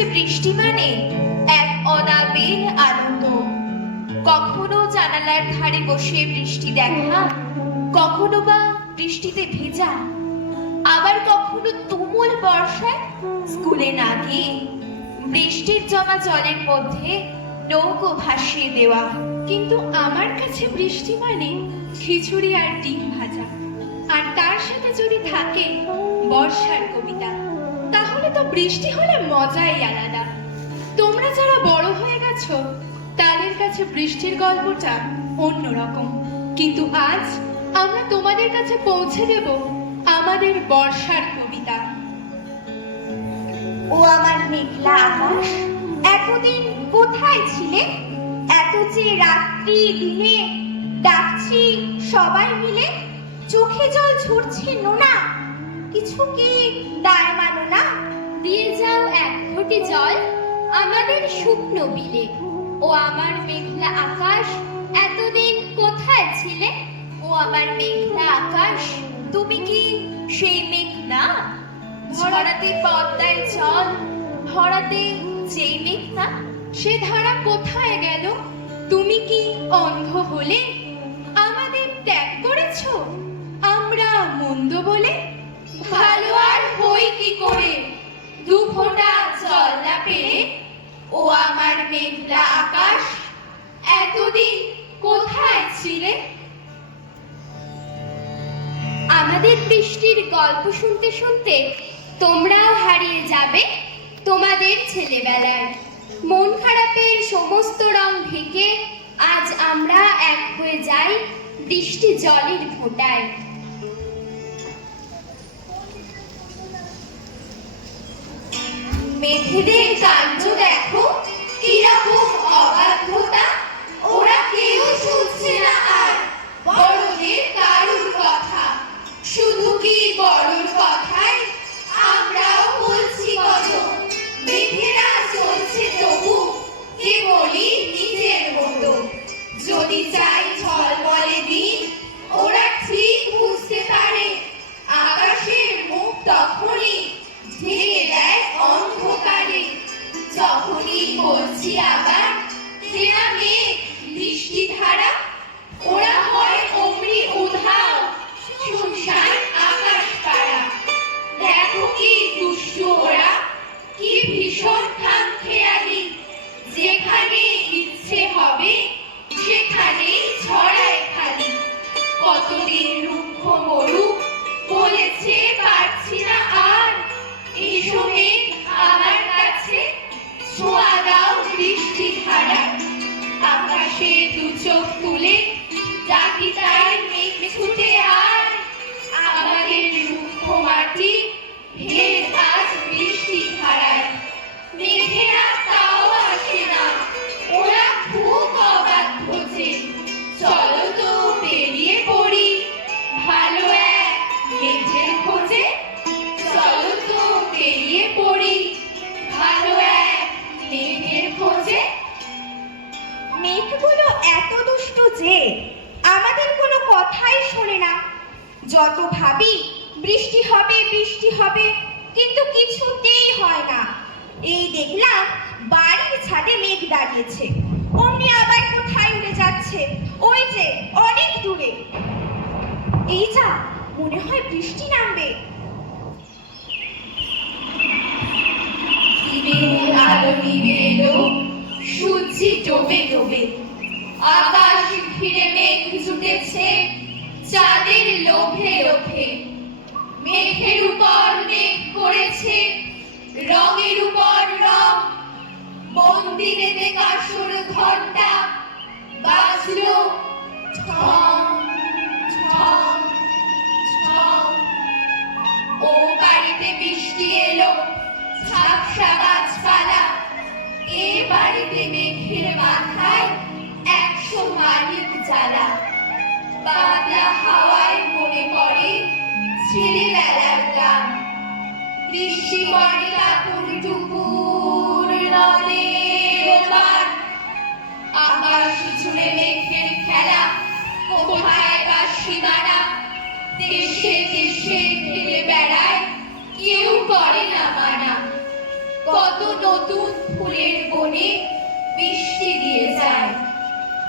কাছে বৃষ্টি মানে এক অনাবিল আনন্দ। কখনো জানালার ধারে বসে বৃষ্টি দেখা, কখনো বা বৃষ্টিতে ভেজা, আবার কখনো তুমুল বর্ষায় স্কুলে না গিয়ে বৃষ্টির জমা জলের মধ্যে নৌকো ভাসিয়ে দেওয়া। কিন্তু আমার কাছে বৃষ্টি মানে খিচুড়ি আর ডিম ভাজা, আর তার সাথে যদি থাকে বর্ষার কবিতা, তাহলে তো বৃষ্টি হলে মজাই আলাদা। তোমরা যারা বড় হয়ে গেছো তাদের কাছে বৃষ্টির গল্পটা অন্যরকম, কিন্তু আজ আমরা তোমাদের কাছে পৌঁছে দেব আমাদের বর্ষার কবিতা। ও আমার মেঘলা আকাশ, এতদিন কোথায় ছিলে? এত যে রাত্রি দিনে ডাকছি সবাই মিলে, চোখে জল ঝরছে নোনা, কিছু কি দায় মানো না? দিয়ে যাও এক ঘটি জল আমাদের শুকনো বিলে। ও আমার মেঘলা আকাশ, এতদিন কোথায় ছিলে? ও আমার মেঘলা আকাশ, তুমি কি সেই মেঘ না? ভরাতে পদ্মায় জল, ভরাতে যেই মেঘ না? সে ধারা কোথায় গেল? তুমি কি অন্ধ হলে? আমাদের ত্যাগ করেছো আমরা মন্দ বলে? ভালো আর হই কি করে দু ফোঁটা জল না পেয়ে? ও আমার মেঘলা আকাশ, এতদিন কোথায় ছিলে? আমাদের বৃষ্টির গল্প শুনতে শুনতে তোমরাও হারিয়ে যাবে তোমাদের ছেলেবেলায়। মন খারাপের সমস্ত রং ঢেকে আজ আমরা এক হয়ে যাই বৃষ্টি জলের ফোঁটায়। মেঘেদের কাণ্ড দেখো কিরকম অবাধ্যতা, ওরা কেউ শুনছে না আর বড়দের কারুর কথা। শুধু কি বড়র কথায় আমরাও বলছি কত, মেঘেরা চলছে তবু কেবলই নিজের মতো। যদি চাই ঝলমলে দিন, ওরা ঠিক বুঝতে পারে আকাশের মুখ তখনই ঢেকে দেয় অন্ধকারে। যখনই বলছি আবার তেরা মেঘ বৃষ্টি ধারা, ওরা হয় অমনি উধাও শুনশান আকাশ পাড়া। দেখো কি দুষ্টু ওরা, কি ভীষণ খামখেয়ালি, যেখানে ইচ্ছে হবে সেখানেই ছড়ায় খালি। কতদিন রুক্ষ মরু বলেছে পারছি না আর, এসো মেঘ আমার কাছে ছোঁয়া দাও বৃষ্টি ধারা। আকাশে দু চোখ তুলে ডাকি তাই মেঘ ছুটে আর, আমাদের রুক্ষ মাটি ভেজ আজ বৃষ্টি ধারায়। মেঘেরা তাও আসে না, ওরা খুব অবাধ্য যে। চলো তো বেরিয়ে পড়ি ভালো এক মেঘের খোঁজে, চলো তো বেরিয়ে পড়ি ভালো এক মেঘের খোঁজে। মেঘগুলো এত দুষ্টু যে আমাদের কোনো কথাই শোনে না। যত ভাবি বৃষ্টি হবে বৃষ্টি হবে, কিন্তু কিছুতেই হয় না। এই দেখলাম বাড়ির ছাদে মেঘ দাঁড়িয়েছে, অমনি আবার কোথায় উড়ে যাচ্ছে, ওই যে অনেক দূরে। এই যা, মনে হয় বৃষ্টি নামবে। দিনের আলো নিভে এলো, সূর্যি ডোবে ডোবে, আকাশ ঘিরে মেঘ জুটেছে চাঁদের লোভে লোভে। মেঘের উপর মেঘ করেছে রঙের উপর রং, মন্দিরেতে কাসর ঘন্টা বাজলো ঠং ঠং ঠং। ও বাড়িতে বৃষ্টি এলো ঝাপসা গাছপালা, এ বাড়িতে মেঘের মাথায় 100 মানিক জ্বালা। বাদলা হাওয়ায় মনে পড়ে ছেলেবেলার গান, বৃষ্টি পড়ে কাপুর টুকুর নদের পার। আকাশ জুড়ে মেঘের খেলা, কোথায় বা সীমানা, দেশে দেশে ঘিরে বেড়ায় কেউ করে না মানা। কত নতুন ফুলের বনে বৃষ্টি দিয়ে যায়।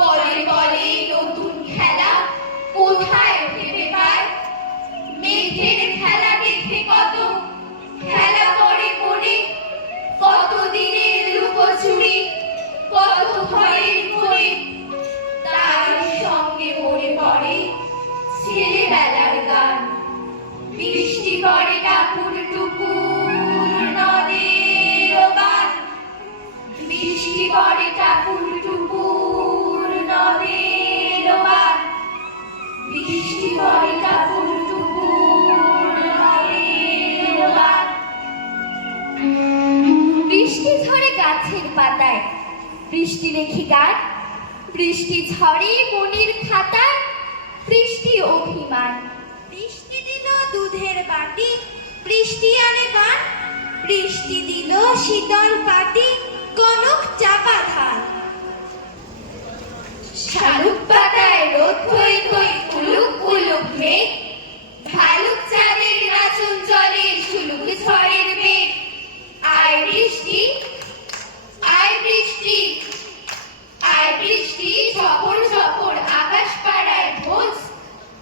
পরে পরে নতুন খেলা কোথায় ভেবে পায়? মেঘের খেলা দেখে কত খেলা করে মনে, কত দিনের লুকোচুরি, কত ঘরের ঘরে। তার সঙ্গে মনে পড়ে ছেলেবেলার গান। বৃষ্টি করে টাপুর টুপুর নদের বান, বৃষ্টি করে টাপুর টুপুর নদের বান, বৃষ্টি করে টাপুর টুপুর নদের বান। বৃষ্টি ঝরে গাছের পাতায়, বৃষ্টি লেখি গান, বৃষ্টি ঝরে মনের খাতায়, বৃষ্টি অভিমান। বৃষ্টি দিল দুধের বাটি, বৃষ্টি আনে গান, বৃষ্টি দিল শীতল পাটি, কনক চাপা ধান। শালুক পাতায় রোদ থই থই উলুক উলুক মেঘ, ভালুক চাঁদের নাচন জলে শুলুক ঝড়ের মেঘ। আয় বৃষ্টি, আয় বৃষ্টি, আয় বৃষ্টি, ঝপর ঝপর আকাশ পাড়ায় ভোজ,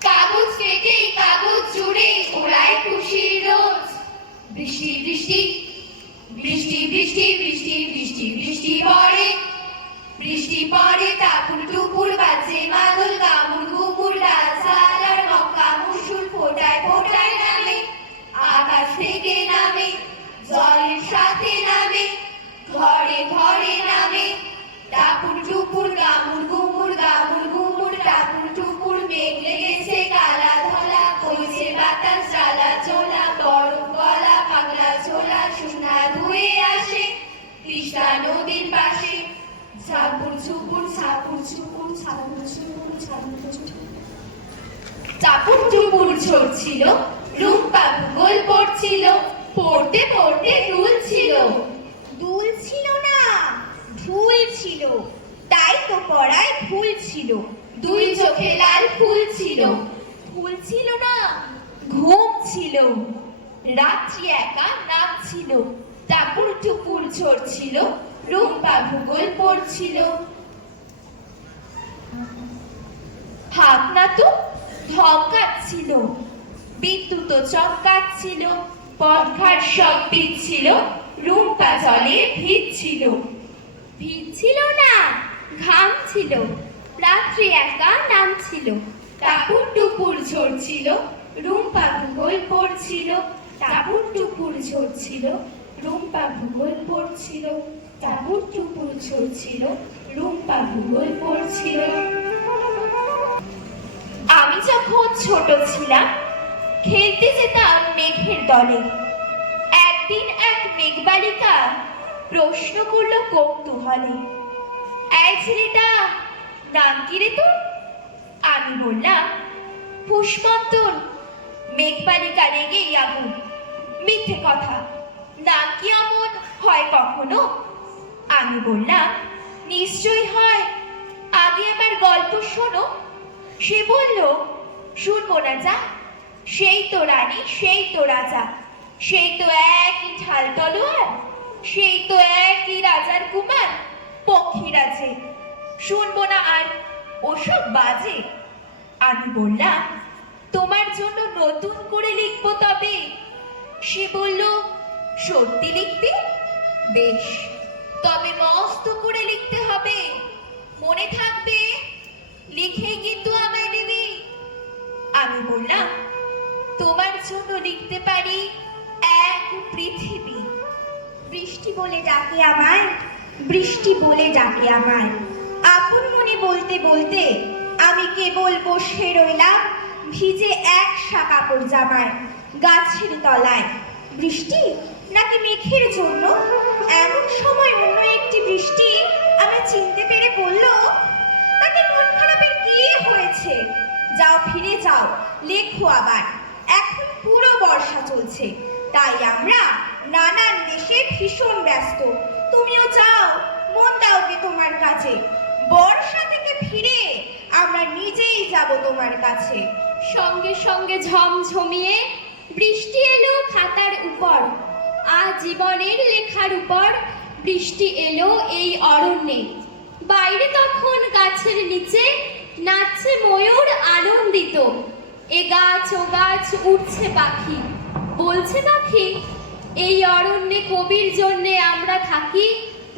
কাগজ কেটে কাগজ জুড়ে ওড়ায় খুশির রোজ। বৃষ্টি বৃষ্টি, বৃষ্টি বৃষ্টি বৃষ্টি বৃষ্টি বৃষ্টি পড়ে, বৃষ্টি পড়ে টাপুর টুপুর বাজে মাদল কামুর কুকুর ডাল চাল আর মক্কা মুসুর ফোটায় ফোটায় নামে, আকাশ থেকে নামে, জলের সাথে নামে, ঘরে ঘরে নামে। টাপুর টুপুর গামুর গুমুর গামুর গুমুর, টাপুর টুপুর মেঘ লেগেছে কালা ধলা, কইছে বাতাস জ্বালা চোলা, গরম গলা পাগলা ছোলা, শুকনা ধুয়ে আসে তিস্তা নদীর পাশে। ছাপুর ছুপুর ছাপুর ছুপুর ছাপুর ছুপুর ছাপুর ছুপুর, চাপুর চুপুর ঝরছিল, রূপা ভূগোল পড়ছিল, পড়তে পড়তে দুলছিল। দুল ছিল না, ভুল ছিল, তাই তো পড়ায় ভুল ছিল। দুই চোখে লাল ফুল ছিল, ভুল ছিল না, ঘুম ছিল, রাত্রি একা নাচছিল। টাপুর টুপুর ঝরছিল, রূপা ভূগোল পড়ছিল। হাত না তো ধমকাচ্ছিল, বিদ্যুৎ চমকাচ্ছিল, পথঘাট সব পিচ্ছিল, রূপা জলে ভিজছিল। ভিজছিল না, ঘাম ছিল, রাত্রি একা নামছিল। টাপুর টুপুর ঝরছিল, রূপা ভূগোল পড়ছিল। টাপুর টুপুর ঝরছিল, রূপা ভূগোল পড়ছিল। টাপুর টুপুর ঝরছিল, রূপা ভূগোল পড়ছিল। আমি যখন ছোট ছিলাম খেলতে যেতাম মেঘের দলে। একদিন এক মেঘবালিকা প্রশ্ন করলো কৌতূহলে, এই ছেলেটা নাম কি রে তোর? আমি বললাম পুষ্পন্তর। মেঘবালিকা রেগেই আগুন, মিথ্যে কথা, নাম কি এমন হয় কখনো? আমি বললাম নিশ্চয়ই হয়, আগে আমার গল্প শোনো। সে বলল শুনবো না যা, সেই তো রানী সেই তো রাজা, সেই তো একই ঢাল তলোয়ার, সেই তো একই রাজার কুমার পক্ষীরাজে, শুনবো না আর ওসব বাজে। আমি বললাম তোমার জন্য নতুন করে লিখবো তবে। সে বলল সত্যি লিখবি? বেশ, তবে মস্ত করে লিখতে হবে, মনে থাকবে, লিখে কিন্তু আমায় দিবি। আমি বললাম তোমার জন্য লিখতে পারি এক পৃথিবী। বৃষ্টি বলে ডাকে আমায়, বৃষ্টি বলে ডাকে আমায়। আপন মনে বলতে বলতে আমি কেবল বসে রইলাম ভিজে এক শা কাপড় জামায় গাছের তলায়। বৃষ্টি নাকি মেঘের জন্য? এমন সময় অন্য একটি বৃষ্টি আমি চিনতে পেরে বলল, তাকে মন খারাপের কি হয়েছে? যাও ফিরে যাও, লেখো আবার, এখন পুরো বর্ষা চলছে, তাই আমরা নানান দেশে ভীষণ ব্যস্ত। তুমিও যাও, মন দাও গে তোমার কাছে, বর্ষা থেকে ফিরে আমরা নিজেই যাব তোমার কাছে। সঙ্গে সঙ্গে ঝমঝমিয়ে বৃষ্টি এলো খাতার উপর, আজীবনের লেখার উপর বৃষ্টি এলো এই অরণ্যে। বাইরে তখন গাছের নিচে নাচছে ময়ূর আনন্দিত। এ গাছ ও গাছ উঠছে পাখি, বলছে পাখি এই অরণ্যে কবির জন্যে আমরা থাকি,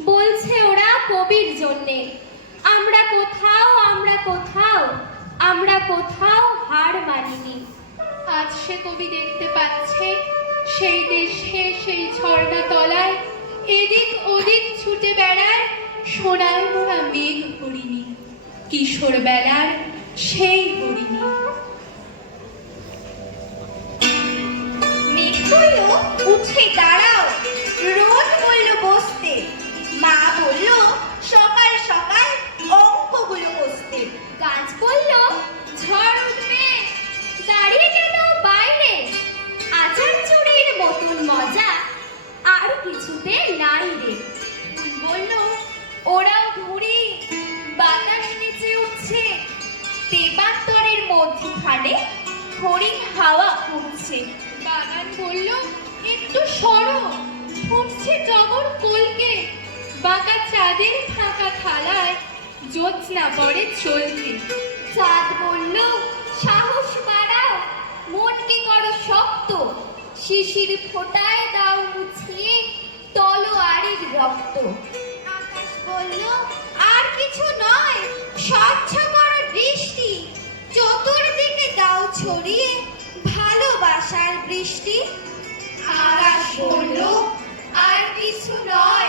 বলছে ওরা কবির জন্যে। আমরা কোথাও, আমরা কোথাও, আমরা কোথাও হার মানিনি। আজ সে কবি দেখতে পাচ্ছে সেই দেশে সেই ঝর্ণা তলায় এদিক ওদিক ছুটে বেড়ায় সোনায় মোড়া মেঘ হরিণী, কিশোর বেলার সেই হরিণী। মেঘ বলল উঠে দাঁড়াও, রোদ বলল বসতে, মা বলল সকাল সকাল অঙ্কগুলো কষতে। গাছ বলল ঝড় উঠবে, দাঁড়িয়ে গেল বাইরে। আচার চুরির মতন মজা আর কিছুতে নাই রে। বলল ওরাও ঘুরি, বাতাস নিচে উঠছে, তেপান্তরের মধ্যখানে হরিণ হাওয়া উঠছে। বাগান বলল একটু সরো, ফুটছে টগর কলকে, বাঁকা চাঁদের ফাঁকা থালায় জ্যোৎস্না পড়ে চলকে। চাঁদ বলল সাহস বাড়াও, মনকে করো শক্ত, শিশির ফোটায় দাও মুছিয়ে তলোয়ারির রক্ত। আকাশ বলল আর কিছু নয়, স্বচ্ছ করো দৃষ্টি, চতুর্দিকে দাও ছড়িয়ে ভালোবাসার বৃষ্টি। আকাশ বলল আর কিছু নয়,